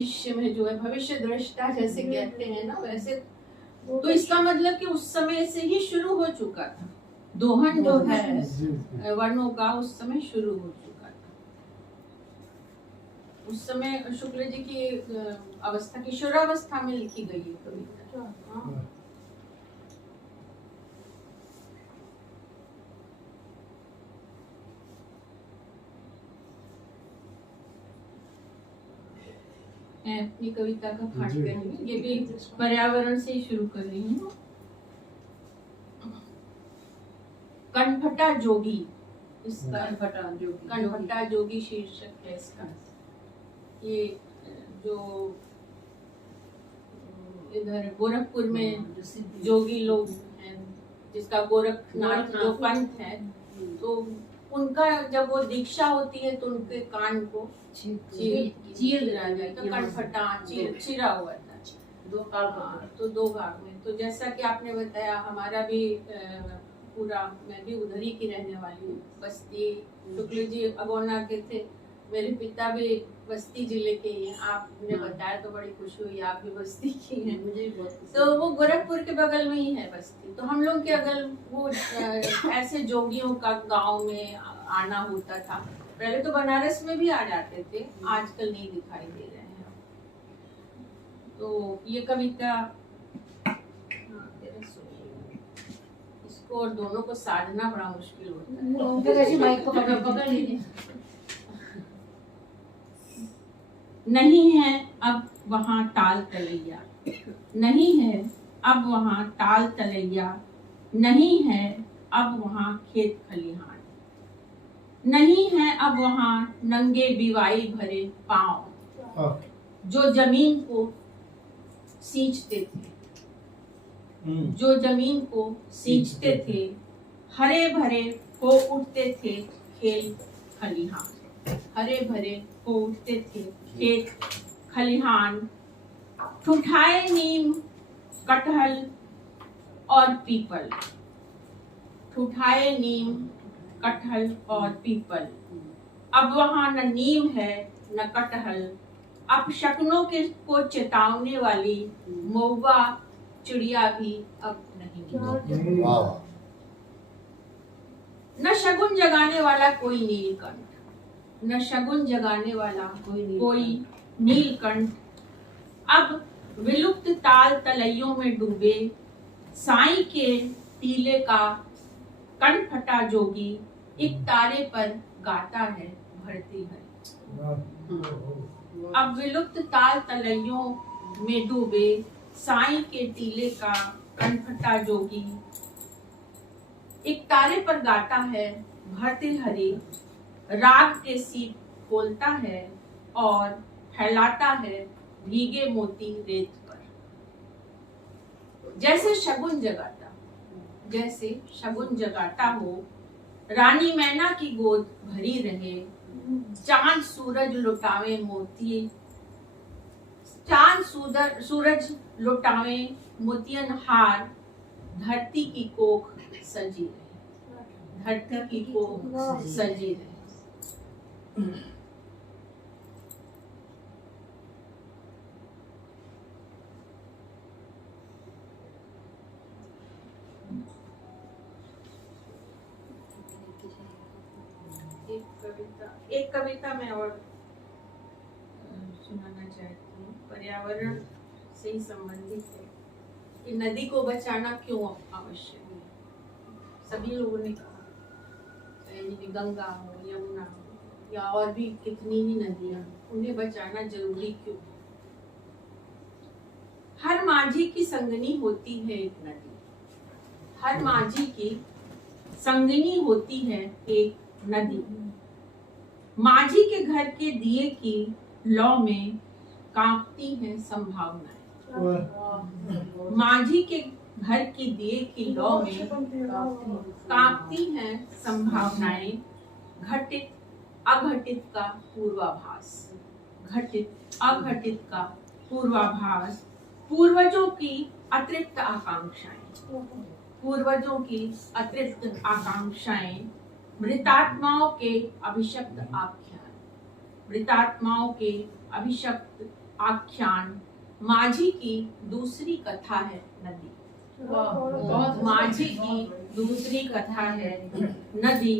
भविष्य में जो है भविष्य दृष्टा जैसे कहते हैं ना, वैसे तो इसका मतलब कि उस समय से ही शुरू हो चुका था। दोहन जो है वर्णों का उस समय शुरू हो चुका था। उस समय शुक्ल जी की अवस्था किशोरावस्था में लिखी गई है कविता। मैं अपनी कविता का पाठ कर रही हूँ, ये भी पर्यावरण से ही शुरू कर रही हूँ। कनफटा जोगी, इसका कनफटा जोगी शीर्षक है इसका। ये जो इधर गोरखपुर में जोगी लोग हैं, जिसका गोरखनाथ जो पंथ है, तो उनका जब वो दीक्षा होती है तो उनके कान को चीर दिया जाता है। कनफटा चिरा हुआ था तो दो भाग में। तो जैसा कि आपने बताया, हमारा भी पूरा, मैं भी उधर ही की रहने वाली हूँ। बस्ती, शुक्ल जी अगोना के थे, मेरे पिता भी बस्ती जिले के हैं। आपने बताया तो बड़ी खुशी हुई, आप भी बस्ती की हैं। मुझे तो वो गोरखपुर के बगल में ही है बस्ती। तो हम लोग के अगल वो ऐसे जोगियों का गांव में आना होता था। पहले तो बनारस में भी आ जाते थे, आजकल नहीं दिखाई दे रहे हैं। तो ये कविता इसको और दोनों को साधना बड़ा मुश्किल होता है। नहीं है अब वहाँ टाल तलैया, नहीं है अब वहाँ टाल तलैया, नहीं है अब वहाँ खेत खलिहान, नहीं है अब वहाँ नंगे बिवाई भरे पाँव जो जमीन को सींचते थे, जो जमीन को सींचते थे। हरे भरे हो उठते थे खेत खलिहान, हरे भरे हो उठते थे खेत खलिहान। ठुठाए नीम कटहल और पीपल, ठुठाए नीम कटहल और पीपल। अब वहाँ न नीम है न कटहल, अब शकुनों के को चेतावने वाली मौवा चिड़िया भी अब नहीं। न शगुन जगाने वाला कोई नीलकंठ, न शगुन जगाने वाला कोई नीलकंठ। अब विलुप्त ताल तलैयों में डूबे साईं के टीले का कनफटा जोगी एक तारे पर गाता है भरती है। अब विलुप्त ताल तलैयों में डूबे साईं के टीले का कनफटा जोगी एक तारे पर गाता है भरते हरे। राग के सीप खोलता है और फैलाता है भीगे मोती रेत पर। जैसे शगुन जगाता, जैसे शगुन जगाता हो, रानी मैना की गोद भरी रहे। चांद सूरज लुटावे मोती, चांद सूरज लुटावे मोतियन हार। धरती की कोख सजी रहे, धरती की कोख सजी रहे। एक कविता मैं और सुनाना चाहती हूँ, पर्यावरण से ही संबंधित है कि नदी को बचाना क्यों आवश्यक है। सभी लोगों ने कहा, चाहे गंगा हो, यमुना हो या और भी कितनी ही नदियां, उन्हें बचाना जरूरी क्यों है। हर माझी की संगनी होती है एक नदी, हर माझी की संगनी होती है एक नदी। माझी के घर के दिए की लौ में कांपती हैं संभावनाएं, माझी के घर की दिए की लौ में कांपती हैं संभावनाएं। घटित अघटित का पूर्वाभास, घटित अघटित का पूर्वाभास। पूर्वजों की अतृप्त आकांक्षाएं, पूर्वजों की अतृप्त आकांक्षाएं। मृतात्माओं के अभिशप्त आख्यान, मृतात्माओं के अभिशप्त आख्यान माझी की दूसरी कथा है नदी। माझी की दूसरी कथा है नदी।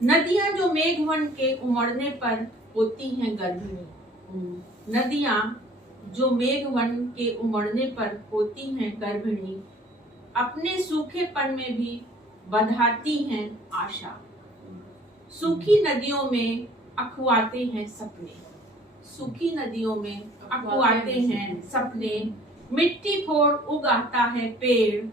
नदियां जो मेघवन के उमड़ने पर होती हैं गर्भिणी। नदियां जो मेघवन के उमड़ने पर होती हैं गर्भिणी, अपने सूखेपन में भी बंधाती हैं आशा। सूखी नदियों में अखुआते हैं सपने। सूखी नदियों में अखुआते हैं सपने। मिट्टी फोड़ उगाता है पेड़,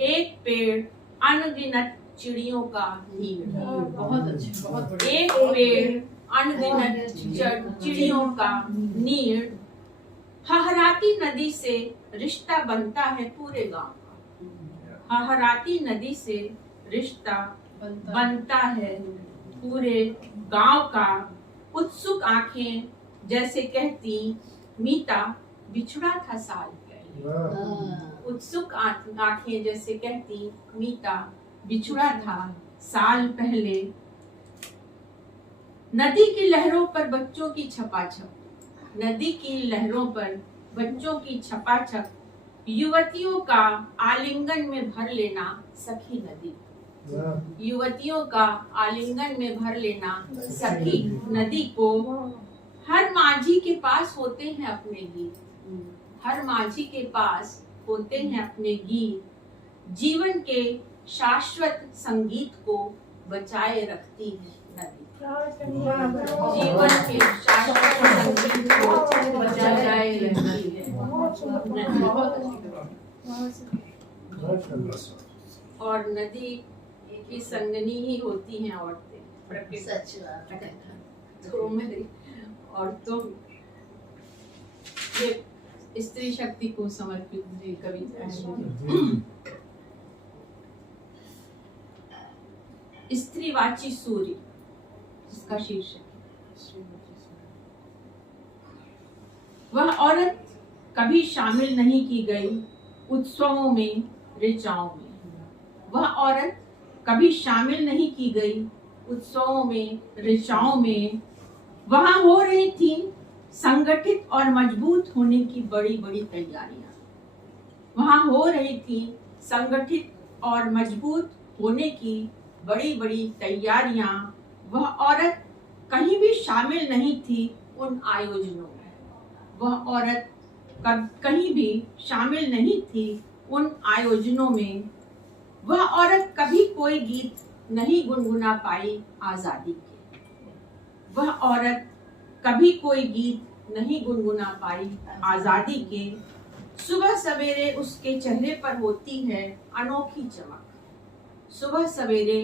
एक पेड़ अनगिनत चिड़ियों का नीड़। बहुत अच्छे, बहुत बढ़िया। एक पेड़ अनगिनत चिड़ियों का नीड़। हहराती नदी से रिश्ता बनता है पूरे गांव का। हहराती नदी से रिश्ता बनता है पूरे गांव का। उत्सुक आंखें जैसे कहती मीता बिछड़ा था साल पहले। उत्सुक आंखें जैसे कहती मीता बिछड़ा था साल पहले। नदी की लहरों पर बच्चों की छपाछप। नदी की लहरों पर बच्चों की छपाछप। युवतियों का आलिंगन में भर लेना सखी नदी। युवतियों का आलिंगन में भर लेना सखी नदी को। हर माझी के पास होते हैं अपने गीत। हर माझी के पास होते हैं अपने गीत। जीवन के शाश्वत संगीत को बचाए रखती है नदी। जीवन के शाश्वत संगीत को बचाए रखती है नदी। और नदी की संगनी ही होती हैं औरतें। प्रकृति तो मेरी औरतों ये स्त्री शक्ति को समर्पित ये कविता है। स्त्रीवाची सूर्य, जिसका शीर्षक वह औरत कभी शामिल नहीं की गई उत्सवों में ऋचाओं में। वह औरत कभी शामिल नहीं की गई उत्सवों में ऋचाओं में। वहां हो रही थी संगठित और मजबूत होने की बड़ी बड़ी तैयारियां। वहां हो रही थी संगठित और मजबूत होने की बड़ी बड़ी तैयारियां। वह औरत कहीं भी शामिल नहीं थी उन आयोजनों में। वह औरत कहीं भी शामिल नहीं थी उन आयोजनों में। वह औरत कभी कोई गीत नहीं गुनगुना पाई आजादी के। वह औरत कभी कोई गीत नहीं गुनगुना पाई आजादी के। सुबह सवेरे उसके चेहरे पर होती है अनोखी चमक। सुबह सवेरे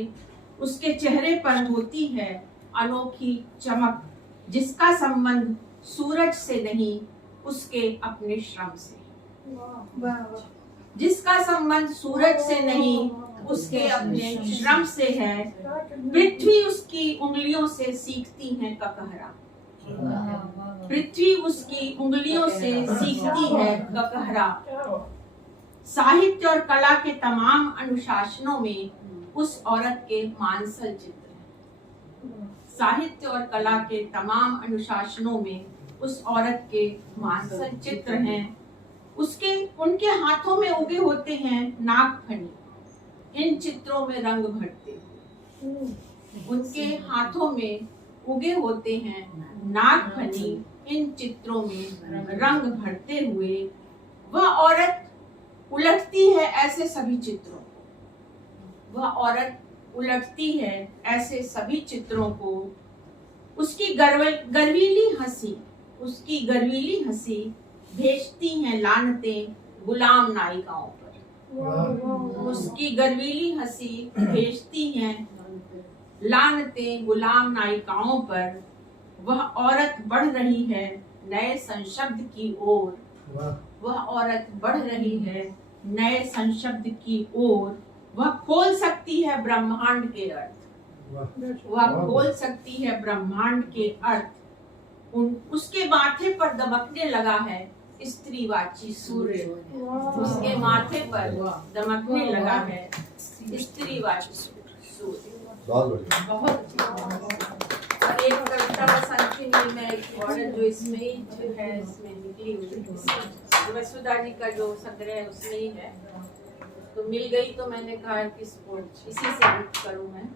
उसके चेहरे पर होती है अनोखी चमक, जिसका संबंध सूरज से नहीं उसके अपने श्रम से। जिसका संबंध सूरज से नहीं उसके अपने श्रम से है। पृथ्वी उसकी उंगलियों से सीखती है ककहरा। पृथ्वी उसकी उंगलियों से सीखती है ककहरा। साहित्य और कला के तमाम अनुशासनों में उस औरत के मानसल चित्र हैं। साहित्य और कला के तमाम अनुशासनों में उस औरत के मानसल चित्र हैं। उनके हाथों में उगे होते हैं नागफनी इन चित्रों में रंग भरते हुए। उनके हाथों में उगे होते हैं नागफनी इन चित्रों में रंग भरते हुए। वह औरत उलटती है ऐसे सभी चित्रों को। वह औरत उलटती है ऐसे सभी चित्रों को। उसकी गर्वीली हंसी भेजती हैं लानतें गुलाम नायिकाओं पर। उसकी गर्वीली हंसी भेजती हैं लानतें गुलाम नायिकाओं पर। वह औरत बढ़ रही है नए संशब्द की ओर। वह औरत बढ़ रही है नए संशब्द की ओर। वह खोल सकती है ब्रह्मांड के अर्थ। वह खोल सकती है ब्रह्मांड के अर्थ। उसके माथे पर दमकने लगा है स्त्रीवाची सूर्य। उसके माथे पर दमकने लगा है स्त्रीवाची सूर्य। बहुत और एक कविता बसंत की नींद में एक औरत जो इसमें ही जो है इसमें निकली हुई वसुधा जी का जो संग्रह है उसमें ही है, तो मिल गई तो मैंने कहा कि इसको इसी से बुक करूँ मैं।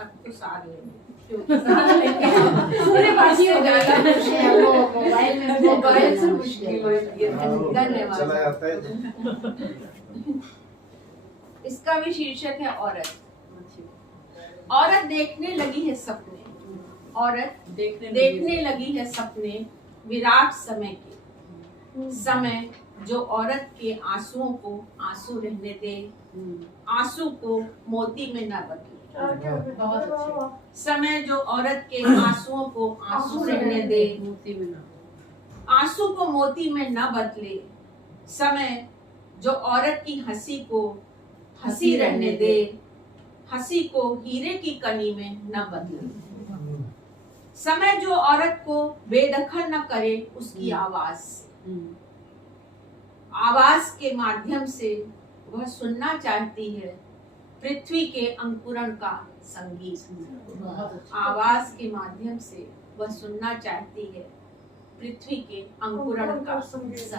अब तो सार लेंगे मेरे पास ही हो जाएगा वो मोबाइल से मुश्किल हो रही है। धन्यवाद। चला जाता है। इसका भी शीर्षक है औरत। औरत देखने लगी है सपने, औरत देखने लगी है सपने विराट समय के, समय जो औरत के आंसुओं को आंसू रहने दे, आंसू को मोती में न बदले। बहुत अच्छे। समय जो औरत के आंसुओं को आंसू रहने दे, आंसू को मोती में न बदले, समय जो औरत की हंसी को हंसी रहने दे, हंसी को हीरे की कनी में न बदले। समय जो औरत को बेदखल न करे उसकी आवाज से, आवाज के माध्यम से वह सुनना चाहती है पृथ्वी के अंकुरण का संगीत। आवाज के माध्यम से वह सुनना चाहती है पृथ्वी के अंकुरण का संगीत।